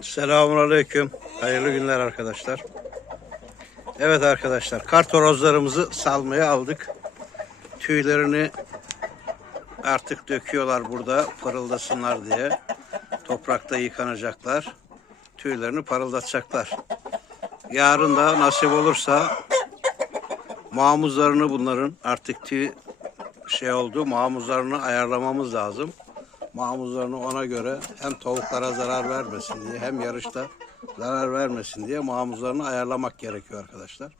Selamünaleyküm. Hayırlı günler arkadaşlar. Evet arkadaşlar, kart horozlarımızı salmaya aldık. Tüylerini artık döküyorlar burada parıldasınlar diye. Toprakta yıkanacaklar. Tüylerini parıldatacaklar. Yarın da nasip olursa mamuzlarını bunların artık tüy şey oldu. Mamuzlarını ayarlamamız lazım. Mamuzlarını ona göre hem tavuklara zarar vermesin diye hem yarışta zarar vermesin diye mamuzlarını ayarlamak gerekiyor arkadaşlar.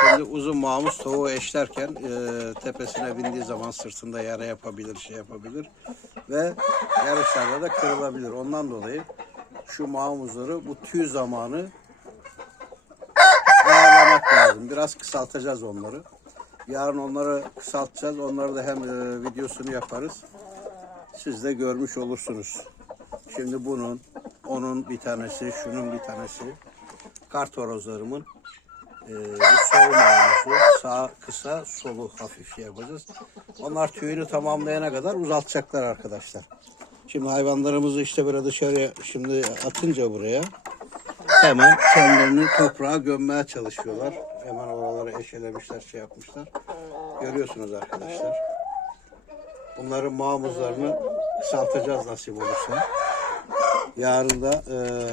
Şimdi uzun mamuz tavuğu eşlerken e, tepesine bindiği zaman sırtında yara yapabilir, şey yapabilir ve yarışlarda da kırılabilir. Ondan dolayı şu mamuzları bu tüy zamanı ayarlamak lazım. Biraz kısaltacağız onları. Yarın onları kısaltacağız. Onları da hem e, videosunu yaparız. Siz de görmüş olursunuz. Şimdi bunun, onun bir tanesi, şunun bir tanesi. Kart horozlarımın e, sol sağ kısa, solu hafif şey yapacağız. Onlar tüyünü tamamlayana kadar uzatacaklar arkadaşlar. Şimdi hayvanlarımızı işte böyle dışarıya şimdi atınca buraya hemen kendilerini toprağa gömmeye çalışıyorlar. Hemen oraları eşelemişler, şey yapmışlar. Görüyorsunuz arkadaşlar. Bunların mamuzlarını kısaltacağız nasip olursa. Yarın da eee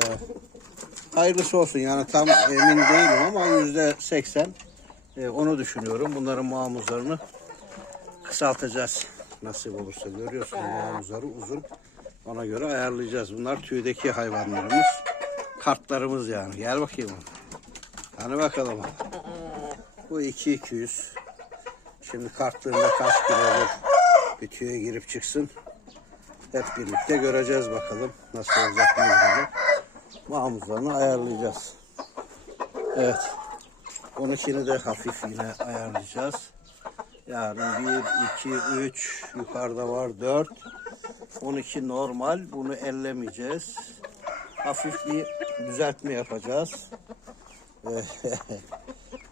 hayırlısı olsun. Yani tam emin değilim ama yüzde seksen eee, onu düşünüyorum. Bunların mamuzlarını kısaltacağız nasip olursa. Görüyorsunuz mamuzları uzun. Ona göre ayarlayacağız. Bunlar tüydeki hayvanlarımız. Kartlarımız yani. Gel bakayım. Hani bakalım. Bu 2200. Şimdi kartlığında kaç kilo olur? Bir tüye girip çıksın. Hep birlikte göreceğiz bakalım. Nasıl olacak ne olacak. Mamuzlarını ayarlayacağız. Evet. 12'ni de hafif yine ayarlayacağız. Yarın 1, 2, 3 yukarıda var 4. 12 normal. Bunu ellemeyeceğiz. Hafif bir düzeltme yapacağız.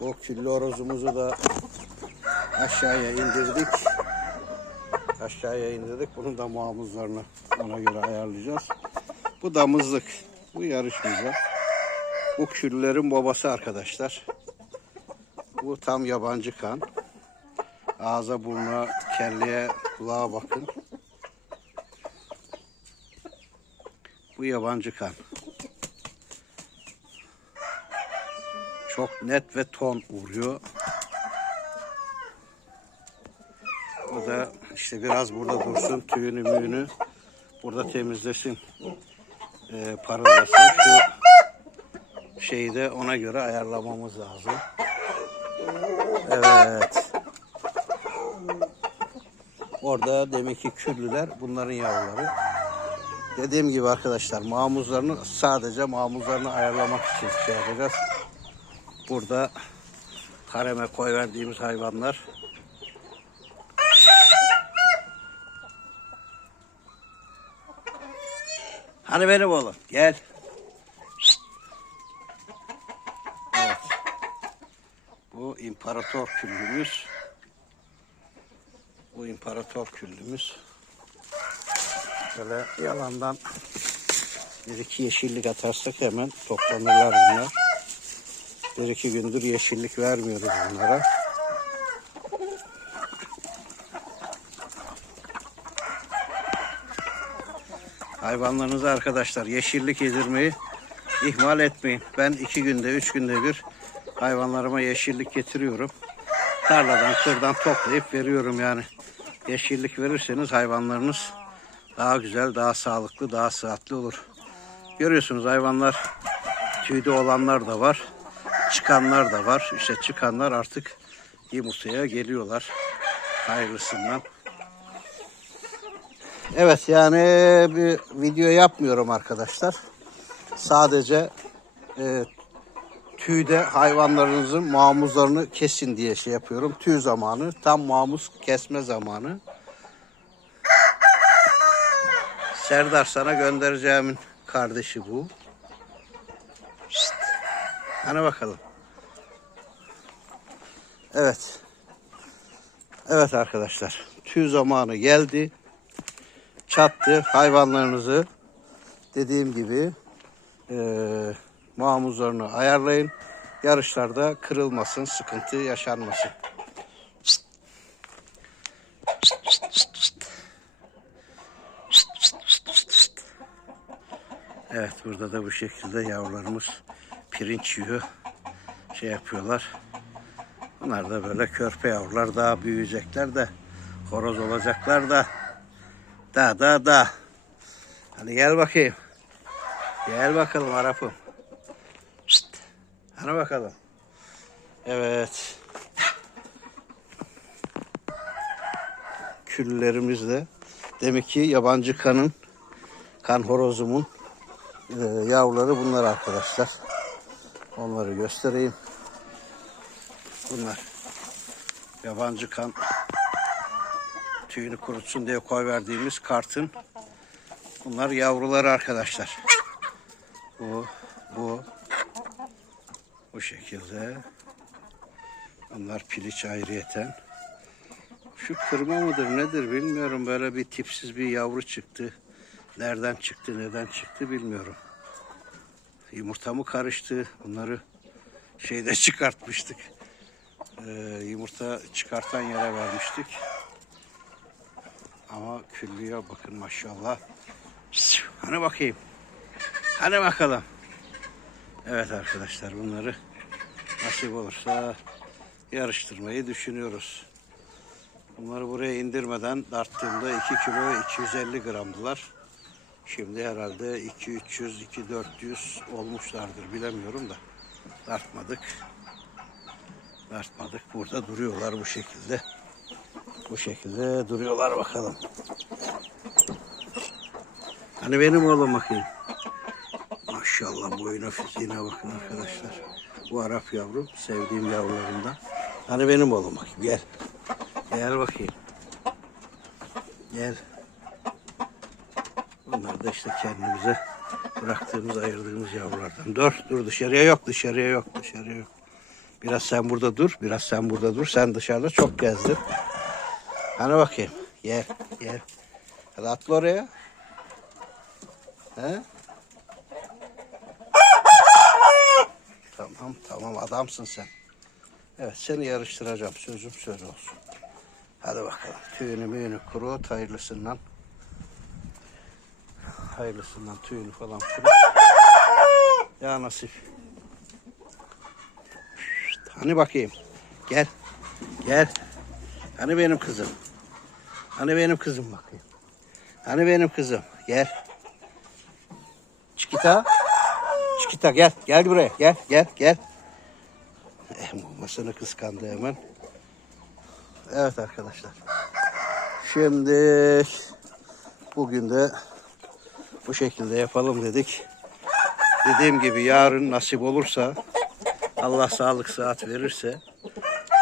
o küllü horozumuzu da aşağıya indirdik. Aşağıya indirdik. Bunun da muhamuzlarını ona göre ayarlayacağız. Bu damızlık. Bu yarışmayacak. Bu küllerin babası arkadaşlar. Bu tam yabancı kan. Ağza, burnuna, kelleye, kulağa bakın. Bu yabancı kan. Çok net ve ton vuruyor. O da işte biraz burada dursun, tüyünü müyünü burada temizlesin, e, parıldasın. Şu şeyi de ona göre ayarlamamız lazım. Evet. Orada demek ki küllüler bunların yavruları. Dediğim gibi arkadaşlar mamuzlarını sadece mamuzlarını ayarlamak için şey yapacağız. Burada kareme koy verdiğimiz hayvanlar Hani benim oğlum gel. Evet. Bu imparator küllümüz. Bu imparator küllümüz. Böyle yalandan bir iki yeşillik atarsak hemen toplanırlar bunlar. Bir iki gündür yeşillik vermiyoruz bunlara. Hayvanlarınızı arkadaşlar yeşillik yedirmeyi ihmal etmeyin. Ben iki günde, üç günde bir hayvanlarıma yeşillik getiriyorum. Tarladan, kırdan toplayıp veriyorum yani. Yeşillik verirseniz hayvanlarınız daha güzel, daha sağlıklı, daha sıhhatli olur. Görüyorsunuz hayvanlar tüyde olanlar da var. Çıkanlar da var. İşte çıkanlar artık yumurtaya geliyorlar. Hayırlısından. Evet yani bir video yapmıyorum arkadaşlar. Sadece e, tüyde hayvanlarınızın mamuzlarını kesin diye şey yapıyorum. Tüy zamanı, tam mamuz kesme zamanı. Serdar sana göndereceğimin kardeşi bu. Şşt. Hani bakalım. Evet. Evet arkadaşlar. Tüy zamanı geldi. Çattı. Hayvanlarınızı dediğim gibi eee mamuzlarını ayarlayın. Yarışlarda kırılmasın, sıkıntı yaşanmasın. Evet burada da bu şekilde yavrularımız pirinç yiyor. Şey yapıyorlar. Bunlar da böyle körpe yavrular daha büyüyecekler de horoz olacaklar da da da da. Hadi gel bakayım. Gel bakalım Arap'ım. Şşt. Hadi bakalım. Evet. Küllerimiz de demek ki yabancı kanın kan horozumun e, yavruları bunlar arkadaşlar. Onları göstereyim. Bunlar yabancı kan tüyünü kurutsun diye koy verdiğimiz kartın bunlar yavruları arkadaşlar. Bu, bu, bu şekilde. Bunlar piliç ayrıyeten. Şu kırma mıdır nedir bilmiyorum. Böyle bir tipsiz bir yavru çıktı. Nereden çıktı, neden çıktı bilmiyorum. Yumurta mı karıştı? Bunları şeyde çıkartmıştık. Ee, yumurta çıkartan yere vermiştik. Ama küllüye bakın maşallah. Hani bakayım. Hadi bakalım. Evet arkadaşlar bunları nasip olursa yarıştırmayı düşünüyoruz. Bunları buraya indirmeden tarttığımda 2 kilo 250 gramdılar. Şimdi herhalde 2 300 2 400 olmuşlardır bilemiyorum da tartmadık. Tartmadık. Burada duruyorlar bu şekilde. Bu şekilde duruyorlar bakalım. Hani benim oğlum bakayım. Maşallah boyuna fiziğine bakın arkadaşlar. Bu Arap yavru sevdiğim yavrularımdan. Hani benim oğlum bakayım gel. Gel bakayım. Gel. Bunlar da işte kendimize bıraktığımız, ayırdığımız yavrulardan. Dur, dur dışarıya yok, dışarıya yok, dışarıya yok. Biraz sen burada dur, biraz sen burada dur. Sen dışarıda çok gezdin. Hani bakayım. Gel, gel. Hadi atla oraya. He? Tamam, tamam adamsın sen. Evet, seni yarıştıracağım. Sözüm söz olsun. Hadi bakalım. Tüyünü müyünü kurut hayırlısından. Hayırlısından tüyünü falan kurut. Ya nasip. Hani bakayım. Gel. Gel. Hani benim kızım. Hani benim kızım bakayım. Hani benim kızım. Gel. Çikita. Çikita gel. Gel buraya. Gel. Gel. Gel. Eh, mamasını kıskandı hemen. Evet arkadaşlar. Şimdi bugün de bu şekilde yapalım dedik. Dediğim gibi yarın nasip olursa Allah sağlık saat verirse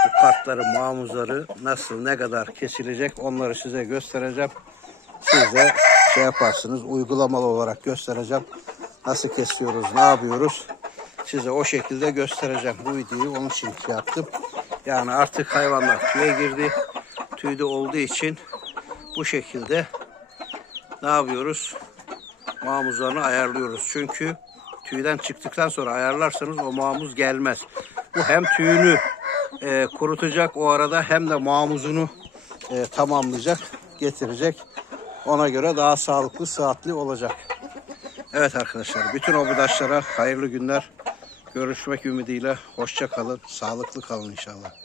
bu kartları, mamuzları nasıl ne kadar kesilecek onları size göstereceğim. Siz de şey yaparsınız uygulamalı olarak göstereceğim. Nasıl kesiyoruz, ne yapıyoruz. Size o şekilde göstereceğim. Bu videoyu onun için yaptım. Yani artık hayvanlar tüye girdi. Tüyde olduğu için bu şekilde ne yapıyoruz? Mamuzlarını ayarlıyoruz. Çünkü tüyden çıktıktan sonra ayarlarsanız o mamuz gelmez. Bu hem tüyünü e, kurutacak o arada hem de mamuzunu e, tamamlayacak, getirecek. Ona göre daha sağlıklı, sıhhatli olacak. Evet arkadaşlar, bütün obudaşlara hayırlı günler. Görüşmek ümidiyle. Hoşça kalın, sağlıklı kalın inşallah.